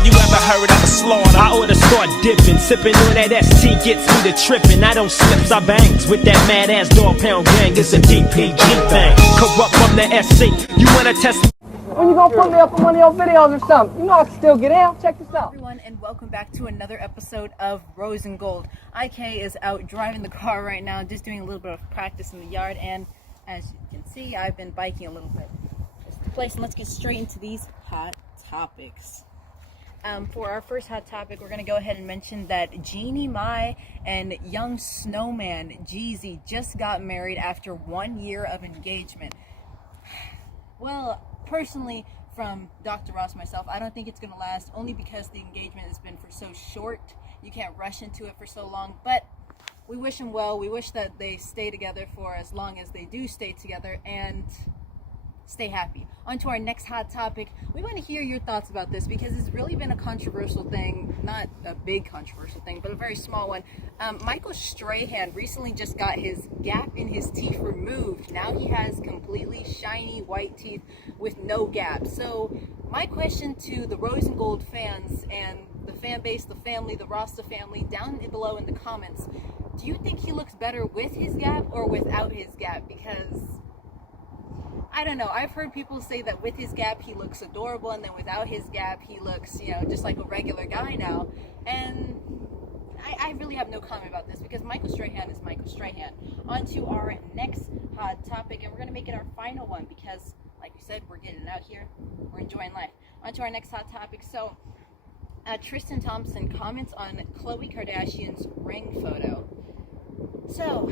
Have you ever heard of a slaughter? I oughta start dipping, sipping on that ST gets me to tripping. I don't slips, I bangs with that mad ass dog pound gang. It's a DPG thing. Corrupt from the SC. You wanna test? When you gonna put me up on one of your videos or something? You know I can still get out. Check this out. Hello everyone, and welcome back to another episode of Rose and Gold. IK is out driving the car right now, just doing a little bit of practice in the yard, and as you can see, I've been biking a little bit. This is the place, and let's get straight into these hot topics. For our first hot topic, we're going to go ahead and mention that Jeannie Mai and young snowman Jeezy just got married after 1 year of engagement. Well, personally, from Dr. Ross myself, I don't think it's going to last, only because the engagement has been for so short. You can't rush into it for so long, but we wish them well. We wish that they stay together for as long as they do stay together and stay happy. On to our next hot topic. We want to hear your thoughts about this because it's really been a controversial thing, not a big controversial thing, but a very small one. Michael Strahan recently just got his gap in his teeth removed. Now he has completely shiny white teeth with no gap. So my question to the Rose and Gold fans and the fan base, the family, the Rasta family, down below in the comments, do you think he looks better with his gap or without his gap? Because I don't know. I've heard people say that with his gap he looks adorable, and then without his gap he looks, just like a regular guy now. And I really have no comment about this because Michael Strahan is Michael Strahan. On to our next hot topic, and we're going to make it our final one because, like we said, we're getting out here. We're enjoying life. On to our next hot topic. So, Tristan Thompson comments on Khloe Kardashian's ring photo. So,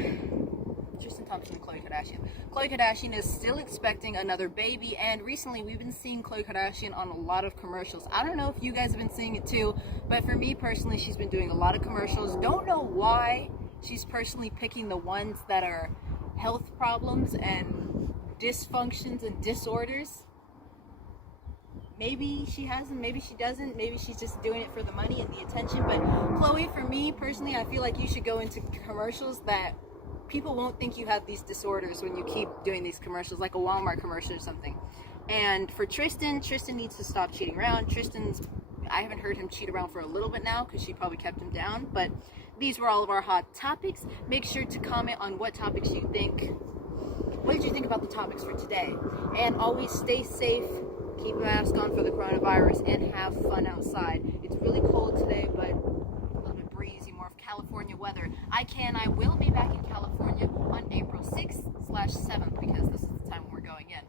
Tristan Thompson and Khloe Kardashian. Khloe Kardashian is still expecting another baby, and recently we've been seeing Khloe Kardashian on a lot of commercials. I don't know if you guys have been seeing it too, but for me personally, she's been doing a lot of commercials. Don't know why she's personally picking the ones that are health problems and dysfunctions and disorders. Maybe she hasn't, maybe she doesn't, maybe she's just doing it for the money and the attention. But Khloe, for me personally, I feel like you should go into commercials that people won't think you have these disorders when you keep doing these commercials, like a Walmart commercial or something. And for Tristan needs to stop cheating around. I haven't heard him cheat around for a little bit now because she probably kept him down. But these were all of our hot topics. Make sure to comment on what topics you think. What did you think about the topics for today? And always stay safe. Keep a mask on for the coronavirus and have fun outside. It's really cold today, but a little bit breezy, more of California weather. I will be back in California on April 6th/7th because this is the time when we're going in.